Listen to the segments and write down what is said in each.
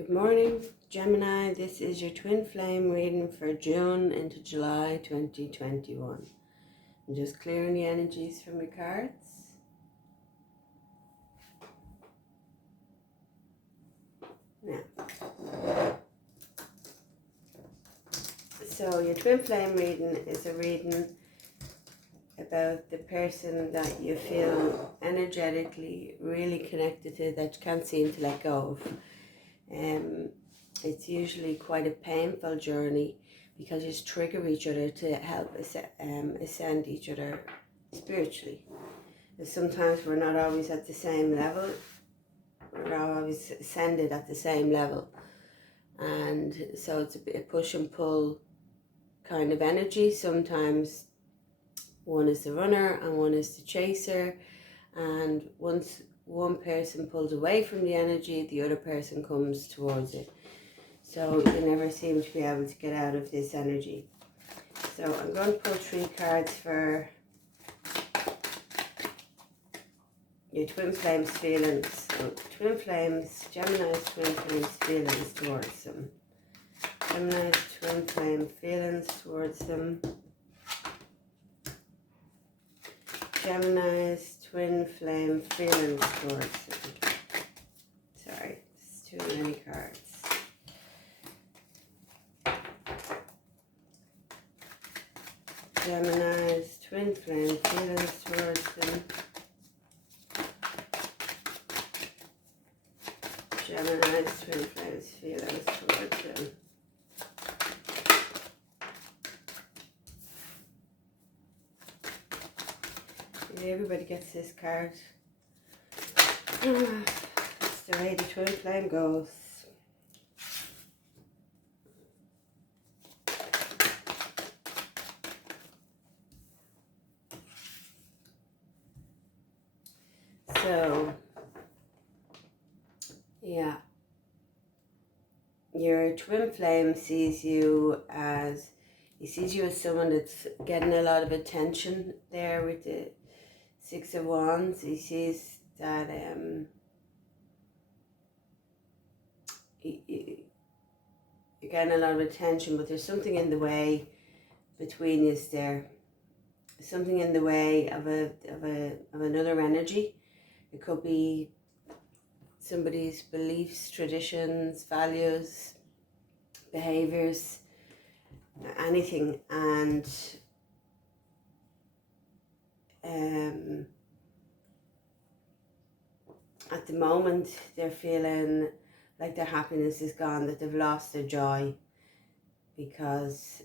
Good morning, Gemini. This is your twin flame reading for June into July 2021. I'm just clearing the energies from your cards. Now, so your twin flame reading is a reading about the person that you feel energetically really connected to, that you can't seem to let go of. It's usually quite a painful journey because you trigger each other to help ascend each other spiritually. And sometimes we're not always at the same level, we're not always ascended at the same level, and so it's a bit of push and pull kind of energy. Sometimes one is the runner and one is the chaser, and once one person pulls away from the energy, the other person comes towards it. So you never seem to be able to get out of this energy. So I'm going to pull 3 cards for your twin flames feelings. So twin flames, Gemini's twin flames feelings towards them. Gemini's twin flame feelings towards them. Gemini's twin flame feelings towards them. Sorry, it's too many cards. Gemini's twin flame feelings towards them. Gemini's twin flames feelings towards them. Everybody gets this card. It's the way the twin flame goes. So, yeah, your twin flame sees you as, he sees you as someone that's getting a lot of attention there with the 6 of Wands. He sees that you're getting a lot of attention, but there's something in the way between you there. Something in the way of another energy. It could be somebody's beliefs, traditions, values, behaviors, anything, and at the moment they're feeling like their happiness is gone, that they've lost their joy, because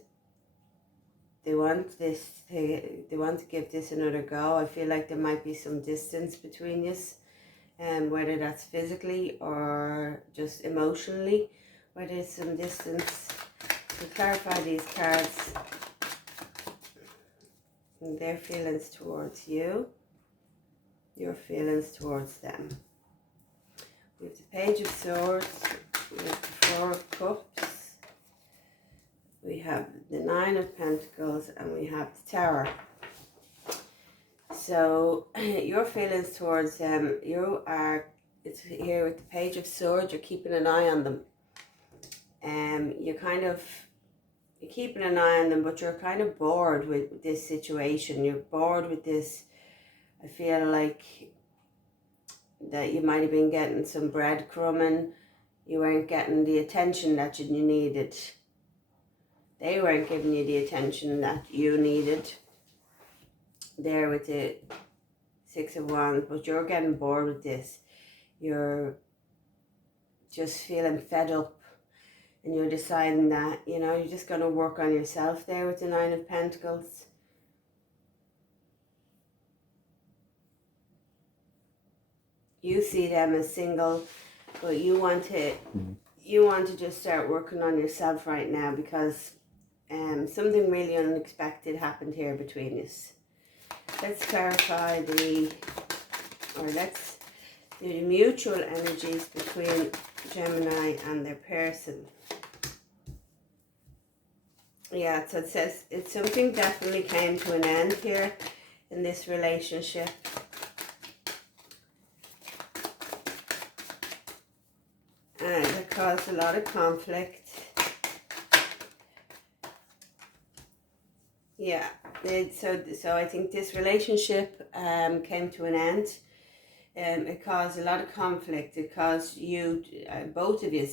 they want to give this another go. I feel like there might be some distance between you, whether that's physically or just emotionally, where there's some distance. To clarify these cards, and their feelings towards you, your feelings towards them. We have the Page of Swords, we have the 4 of Cups, we have the 9 of Pentacles, and we have the Tower. So your feelings towards them, it's here with the Page of Swords, you're keeping an eye on them. You're keeping an eye on them, but you're kind of bored with this situation. You're bored with this. I feel like that you might have been getting some breadcrumbing. You weren't getting the attention that you needed. They weren't giving you the attention that you needed. There with the 6 of Wands, but you're getting bored with this. You're just feeling fed up. And you're deciding that, you're just going to work on yourself there with the 9 of Pentacles. You see them as single, but you want to just start working on yourself right now, because something really unexpected happened here between you. Let's clarify let's do the mutual energies between Gemini and their person. Yeah, so it says it's something definitely came to an end here in this relationship. The caused a lot of conflict. Yeah, so I think this relationship came to an end. It caused a lot of conflict. It caused you, both of you,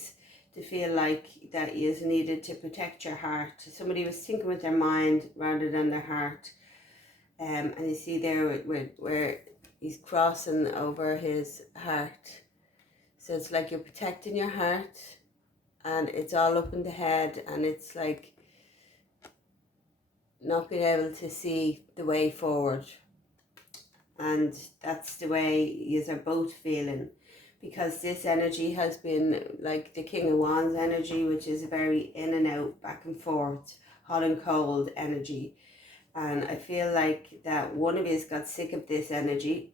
to feel like that you needed to protect your heart. Somebody was thinking with their mind rather than their heart. And you see there where he's crossing over his heart. So it's like you're protecting your heart, and it's all up in the head, and it's like not being able to see the way forward. And that's the way you are both feeling, because this energy has been like the King of Wands energy, which is very in and out, back and forth, hot and cold energy. And I feel like that one of you got sick of this energy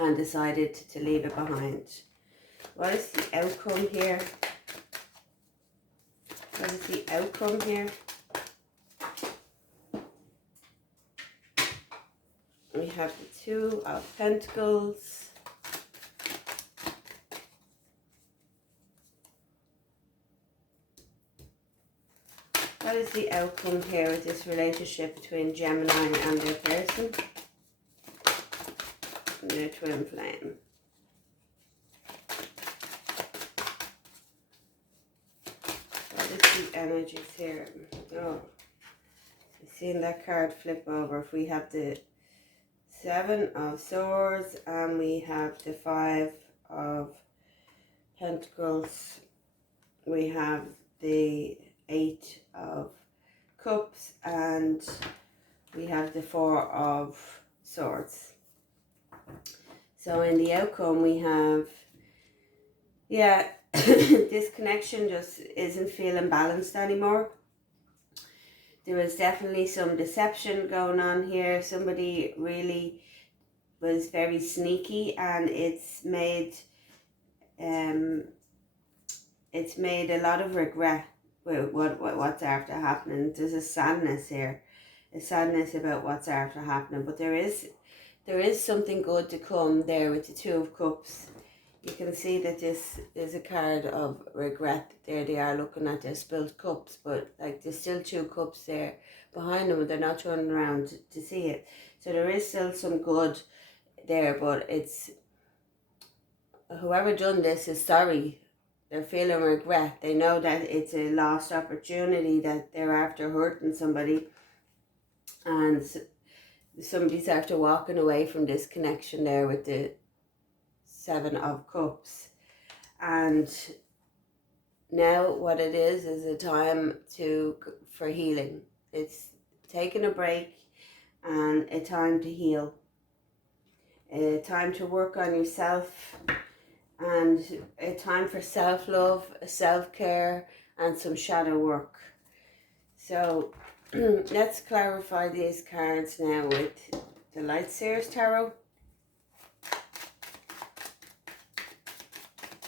and decided to leave it behind. What is the outcome here? What is the outcome here? We have the Two of Pentacles. What is the outcome here with this relationship between Gemini and their person? And their twin flame. What is the energies here? Oh, I've seen that card flip over. If we have the Seven of Swords and we have the Five of Pentacles, we have the Eight of Cups, and we have the Four of Swords. So in the outcome we have, yeah, this connection just isn't feeling balanced anymore. There was definitely some deception going on here. Somebody really was very sneaky, and it's made a lot of regret with what's after happening. There's a sadness here, a sadness about what's after happening. But there is something good to come there with the Two of Cups. You can see that this is a card of regret. There they are looking at their spilled cups, but like there's still two cups there behind them. They're not turning around to see it. So there is still some good there, but it's whoever done this is sorry. They're feeling regret. They know that it's a lost opportunity, that they're after hurting somebody, and somebody's after walking away from this connection there with the Seven of Cups. And now what it is a time for healing. It's taking a break and a time to heal, a time to work on yourself, and a time for self-love, self-care, and some shadow work. So let's clarify these cards now with the Light Seers Tarot.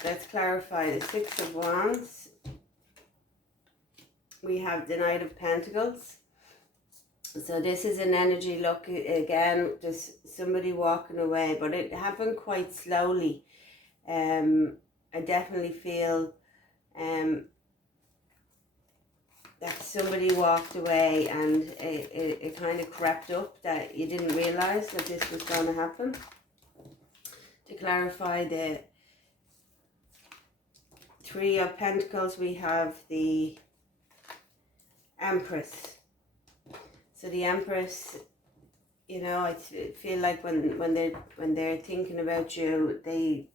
Let's clarify the Six of Wands. We have the Knight of Pentacles. So this is an energy, look, again, just somebody walking away, but it happened quite slowly. I definitely feel that somebody walked away, and it kind of crept up that you didn't realize that this was going to happen. To clarify the Three of Pentacles, we have the Empress. So the Empress, you know, I feel like when they're thinking about you, they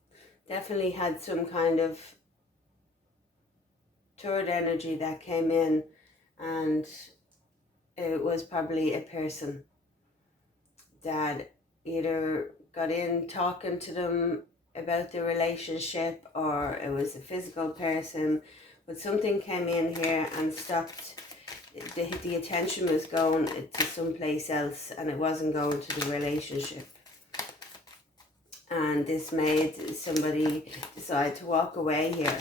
definitely had some kind of third energy that came in, and it was probably a person that either got in talking to them about the relationship, or it was a physical person, but something came in here and stopped. The attention was going to someplace else, and it wasn't going to the relationship. And this made somebody decide to walk away here.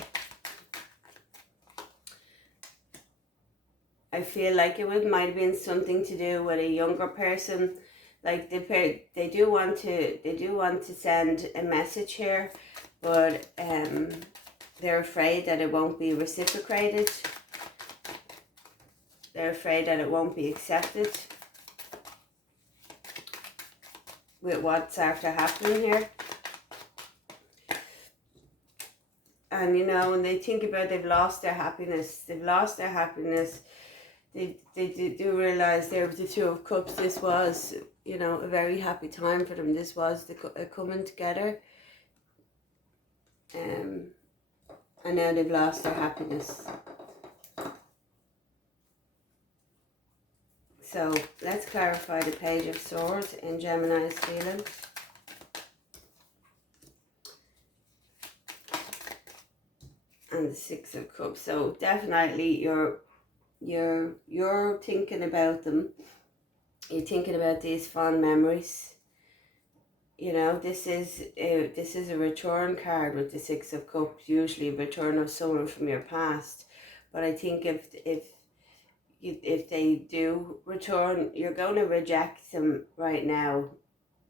I feel like it might have been something to do with a younger person. Like they do want to send a message here, but They're afraid that it won't be reciprocated. They're afraid that it won't be accepted with what's after happening here. And you know, when they think about they've lost their happiness, they do realize there with the Two of Cups, this was, you know, a very happy time for them. This was a coming together. And now they've lost their happiness. So let's clarify the Page of Swords in Gemini's feeling. And the Six of Cups. So definitely you're thinking about them. You're thinking about these fond memories. You know, this is a return card with the Six of Cups. Usually a return of someone from your past. But I think if they do return, you're going to reject them right now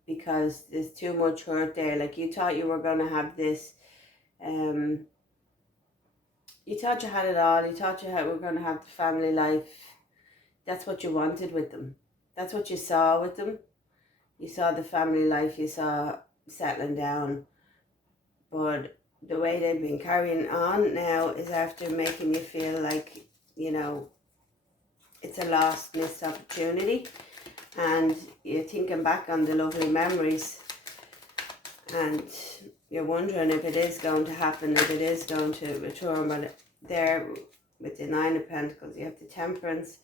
because there's too much hurt there. Like, you thought you were going to have this, you thought you had it all. You thought were going to have the family life. That's what you wanted with them. That's what you saw with them. You saw the family life. You saw settling down. But the way they've been carrying on now is after making you feel like, you know, it's a lost, missed opportunity, and you're thinking back on the lovely memories, and you're wondering if it is going to happen, if it is going to return. But there, with the Nine of Pentacles, you have the Temperance,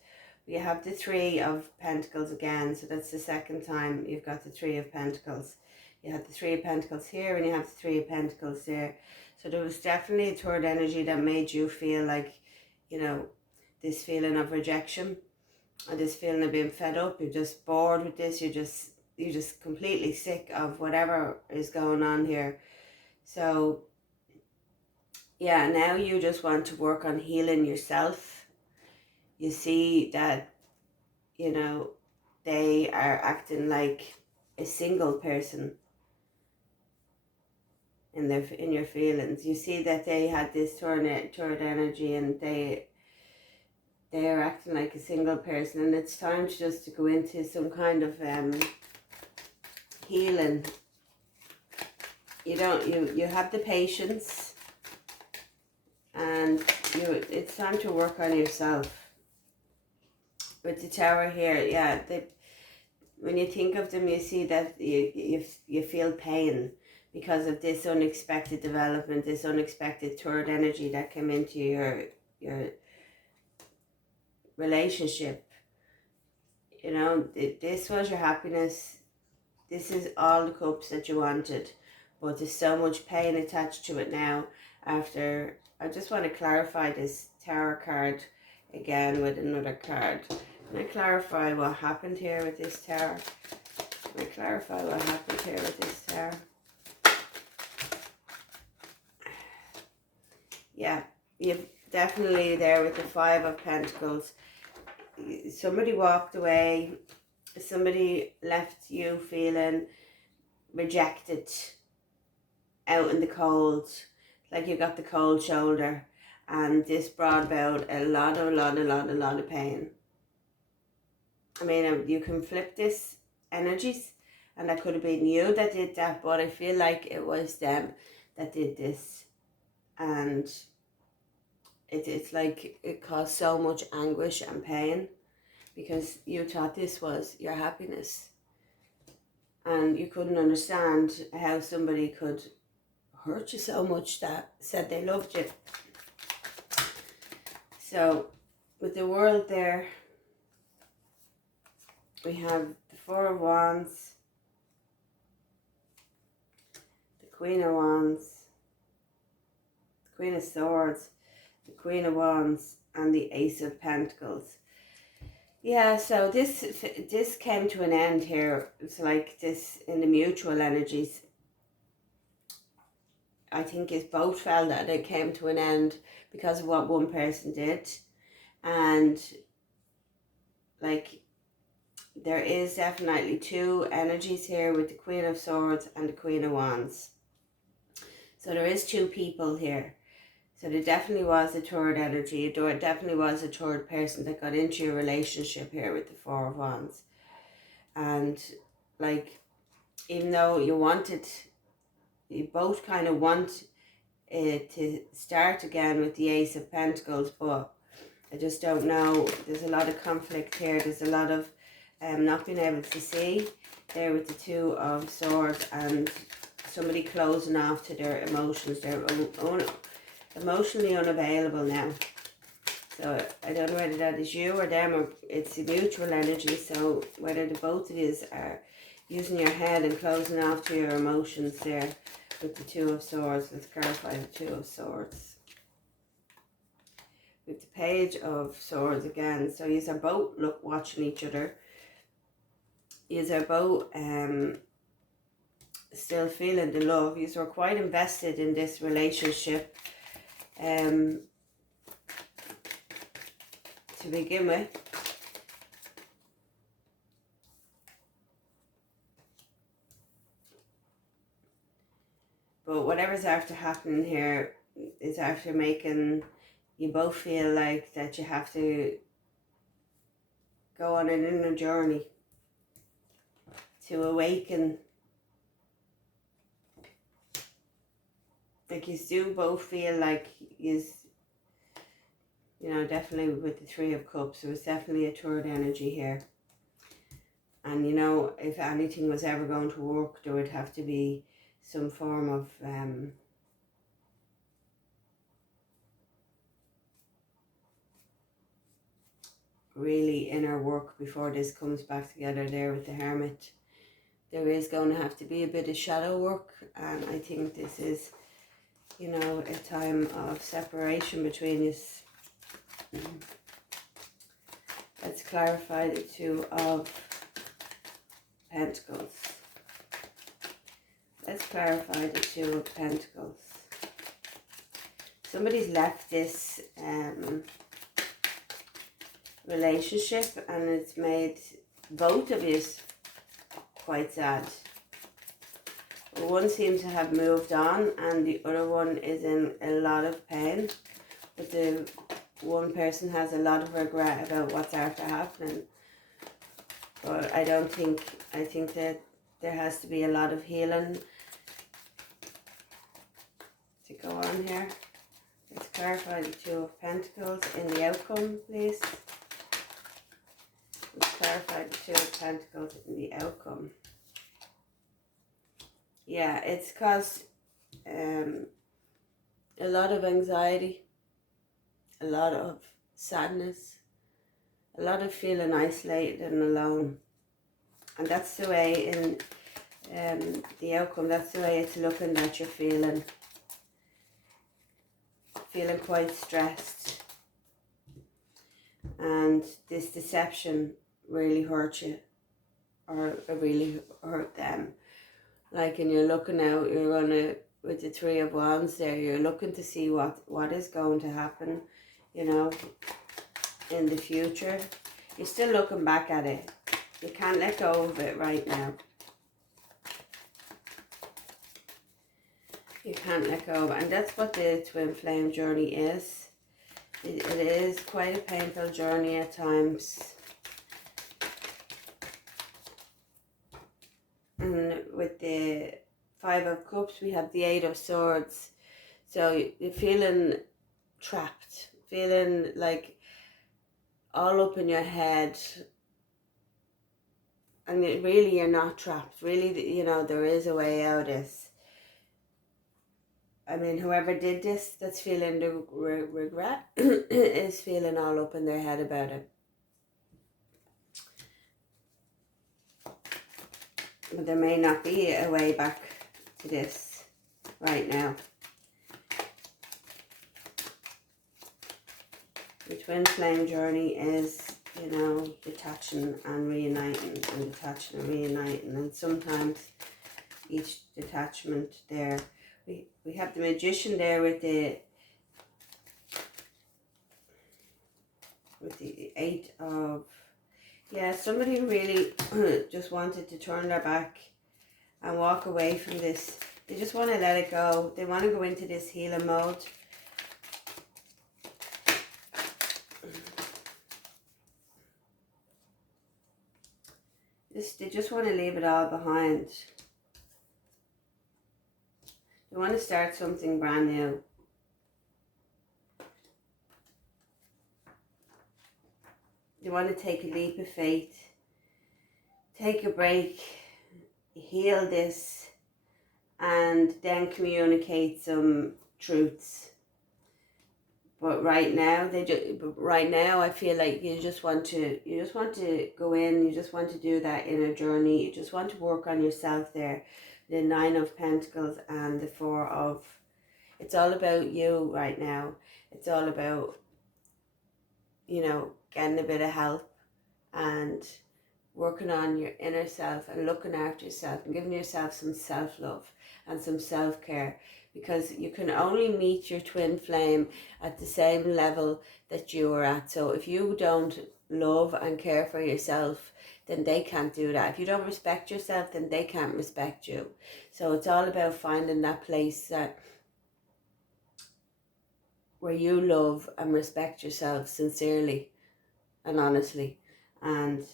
you have the Three of Pentacles again, so that's the second time you've got the Three of Pentacles. You have the Three of Pentacles here, and you have the Three of Pentacles there. So there was definitely a third energy that made you feel like, you know, this feeling of rejection, or this feeling of being fed up. You're just bored with this. You're just completely sick of whatever is going on here. So yeah, now you just want to work on healing yourself. You see that, you know, they are acting like a single person in your feelings. You see that they had this third energy, and they are acting like a single person, and it's time just to go into some kind of healing. You have the patience, and it's time to work on yourself. With the Tower here, yeah, when you think of them, you see that you feel pain because of this unexpected development, this unexpected third energy that came into your relationship. You know, this was your happiness. This is all the cups that you wanted, but there's so much pain attached to it now. After, I just want to clarify this Tower card again with another card. Can I clarify what happened here with this Tower? Can I clarify what happened here with this Tower? Yeah, you've definitely there with the Five of Pentacles. Somebody walked away. Somebody left you feeling rejected, out in the cold, like you got the cold shoulder, and this brought about a lot of pain. I mean, you can flip this energies, and that could have been you that did that, but I feel like it was them that did this, and it's like it caused so much anguish and pain because you thought this was your happiness, and you couldn't understand how somebody could hurt you so much that said they loved you. So with the World there, we have the Four of Wands, the Queen of Wands, the Queen of Swords, the Queen of Wands, and the Ace of Pentacles. Yeah, so this came to an end here. It's like this in the mutual energies. I think it's both felt that it came to an end because of what one person did. And like, there is definitely two energies here with the Queen of Swords and the Queen of Wands. So there is two people here. So there definitely was a third energy. There definitely was a third person that got into your relationship here with the Four of Wands. And like, even though you both kind of want it to start again with the Ace of Pentacles, but I just don't know. There's a lot of conflict here. There's a lot of not being able to see there with the Two of Swords, and somebody closing off to their emotions. They're emotionally unavailable now. So I don't know whether that is you or them, or it's a mutual energy. So whether the both of you are using your head and closing off to your emotions there with the Two of Swords. Let's clarify the Two of Swords. With the Page of Swords again. So you are both watching each other. You are both still feeling the love. You are quite invested in this relationship to begin with. But whatever's after happening here is after making you both feel like that you have to go on an inner journey to awaken. Like you do both feel like you know, definitely with the Three of Cups, there was definitely a third energy here. And you know, if anything was ever going to work, there would have to be some form of really inner work before this comes back together there with the Hermit. There is going to have to be a bit of shadow work, and I think this is, you know, a time of separation between you. Let's clarify the Two of Pentacles. Let's clarify the Two of Pentacles. Somebody's left this relationship, and it's made both of you quite sad. One seems to have moved on, and the other one is in a lot of pain. But the one person has a lot of regret about what's after happening. But I think that there has to be a lot of healing to go on here. Let's clarify the Two of Pentacles in the outcome, please. Let's clarify the Two of Pentacles in the outcome. Yeah, it's caused a lot of anxiety, a lot of sadness, a lot of feeling isolated and alone. And that's the way in the outcome, that's the way it's looking, that you're feeling quite stressed. And this deception really hurt you, or really hurt them. Like, and you're looking out, you're gonna, with the Three of Wands there, you're looking to see what is going to happen, you know, in the future. You're still looking back at it. You can't let go of it right now. You can't let go of it. And that's what the twin flame journey is. It is quite a painful journey at times. And with the Five of Cups, we have the Eight of Swords. So you're feeling trapped, feeling like all up in your head. And really, you're not trapped. Really, you know, there is a way out of this. I mean, whoever did this, that's feeling the regret, is feeling all up in their head about it. But there may not be a way back to this right now. The twin flame journey is, you know, detaching and reuniting, and detaching and reuniting. And sometimes each detachment there, we have the Magician there with the Eight of, yeah, somebody really just wanted to turn their back and walk away from this. They just want to let it go. They want to go into this healing mode. They just want to leave it all behind. They want to start something brand new. They want to take a leap of faith, take a break, heal this, and then communicate some truths. But right now, I feel like you just want to go in. You just want to do that inner journey. You just want to work on yourself. There, the Nine of Pentacles and the Four of. It's all about you right now. It's all about, you know, getting a bit of help and working on your inner self and looking after yourself and giving yourself some self-love and some self-care, because you can only meet your twin flame at the same level that you are at. So if you don't love and care for yourself, then they can't do that. If you don't respect yourself, then they can't respect you. So it's all about finding that place that where you love and respect yourself sincerely and honestly. And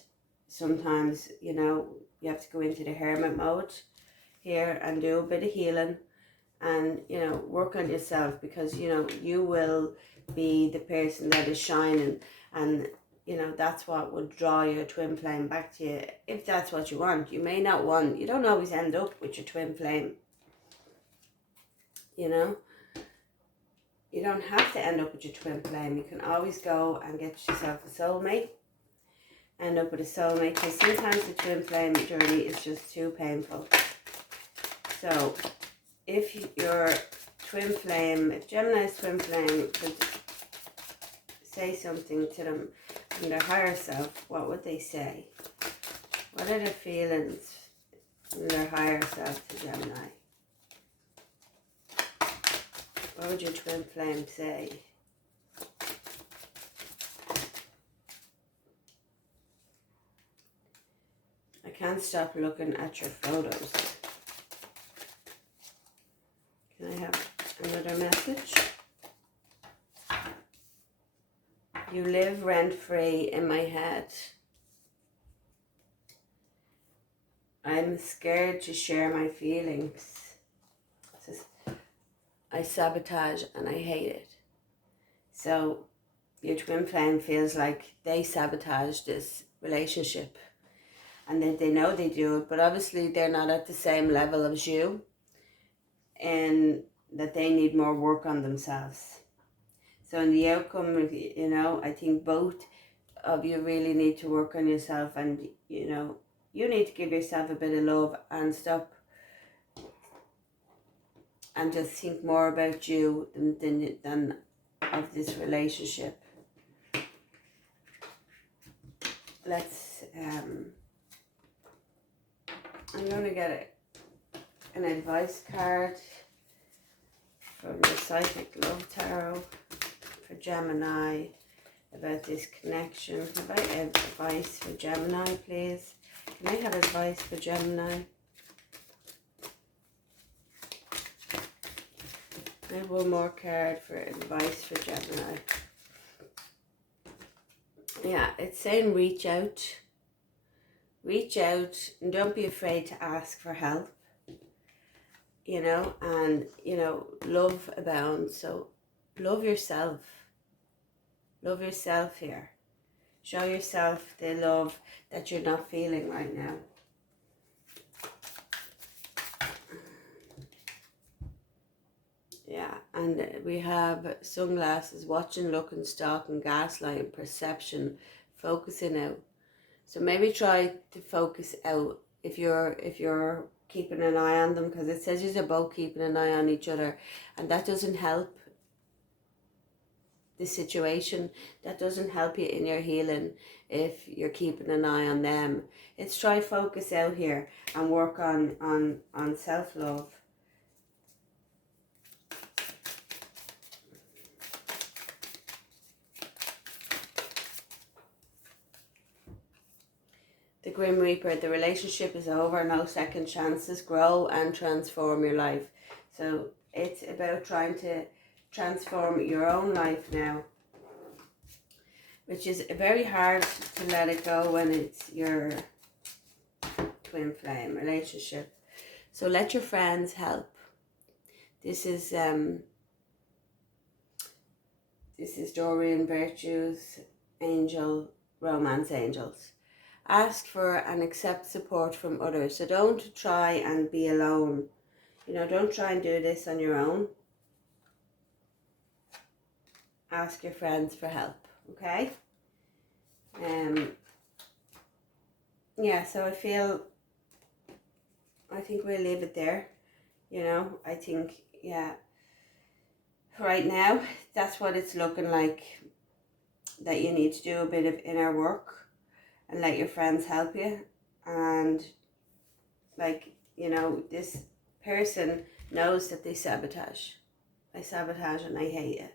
sometimes, you know, you have to go into the hermit mode here and do a bit of healing and, you know, work on yourself, because, you know, you will be the person that is shining, and, you know, that's what will draw your twin flame back to you, if that's what you want. You may not want, you don't always end up with your twin flame, you know. You don't have to end up with your twin flame. You can always go and get yourself a soulmate, end up with a soulmate, because sometimes the twin flame journey is just too painful. So if your twin flame, if Gemini's twin flame could say something to them from their higher self, what would they say? What are their feelings from their higher self to Gemini? What would your twin flame say? I can't stop looking at your photos. Can I have another message? You live rent-free in my head. I'm scared to share my feelings. It says, I sabotage and I hate it. So your twin flame feels like they sabotage this relationship, and they know they do it, but obviously they're not at the same level as you, and that they need more work on themselves. So in the outcome, you know, I think both of you really need to work on yourself, and, you know, you need to give yourself a bit of love and stop and just think more about you than of this relationship. Let's, I'm going to get an advice card from the Psychic Love Tarot for Gemini about this connection. Have I advice for Gemini, please? Can I have advice for Gemini? I have one more card for advice for Gemini. Yeah, it's saying reach out. Reach out and don't be afraid to ask for help. You know, and, you know, love abounds. So love yourself. Love yourself here. Show yourself the love that you're not feeling right now. Yeah, and we have sunglasses, watching, looking, stalking, gaslighting, perception, focusing out. So maybe try to focus out if you're keeping an eye on them, because it says you're both keeping an eye on each other, and that doesn't help the situation. That doesn't help you in your healing if you're keeping an eye on them. It's try focus out here and work on self-love. The Grim Reaper, the relationship is over, no second chances, grow and transform your life. So it's about trying to transform your own life now. which is very hard to let it go when it's your twin flame relationship. So let your friends help. This is Doreen Virtue's angel, romance angels. Ask for and accept support from others. So don't try and be alone. You know, don't try and do this on your own. Ask your friends for help, okay? Yeah, so I think we'll leave it there. You know, I think, yeah, right now, that's what it's looking like, that you need to do a bit of inner work and let your friends help you. And, like, you know, this person knows that they sabotage. I sabotage and I hate it.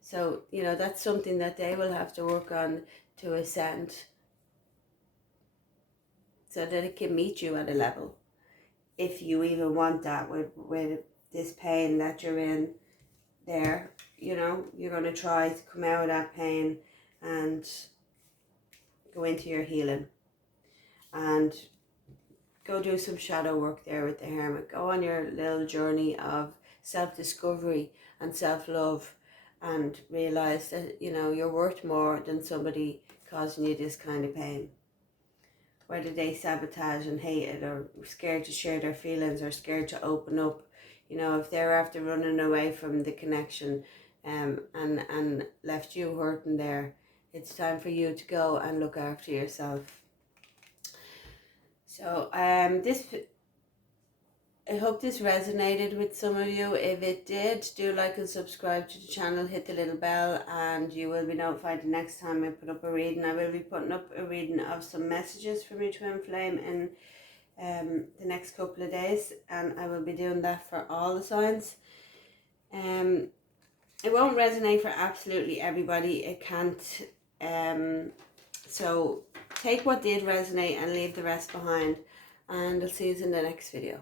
So, you know, that's something that they will have to work on to ascend, so that it can meet you at a level, if you even want that, with this pain that you're in there. You know, you're going to try to come out of that pain and go into your healing, and go do some shadow work there with the Hermit. Go on your little journey of self-discovery and self-love, and realize that, you know, you're worth more than somebody causing you this kind of pain. Whether they sabotage and hate it, or scared to share their feelings, or scared to open up, you know, if they're after running away from the connection, and left you hurting there, it's time for you to go and look after yourself. So I hope this resonated with some of you. If it did, do like and subscribe to the channel, hit the little bell, and you will be notified the next time I put up a reading. I will be putting up a reading of some messages from your twin flame in the next couple of days, and I will be doing that for all the signs. It won't resonate for absolutely everybody. It can't. So take what did resonate and leave the rest behind, and I'll see you in the next video.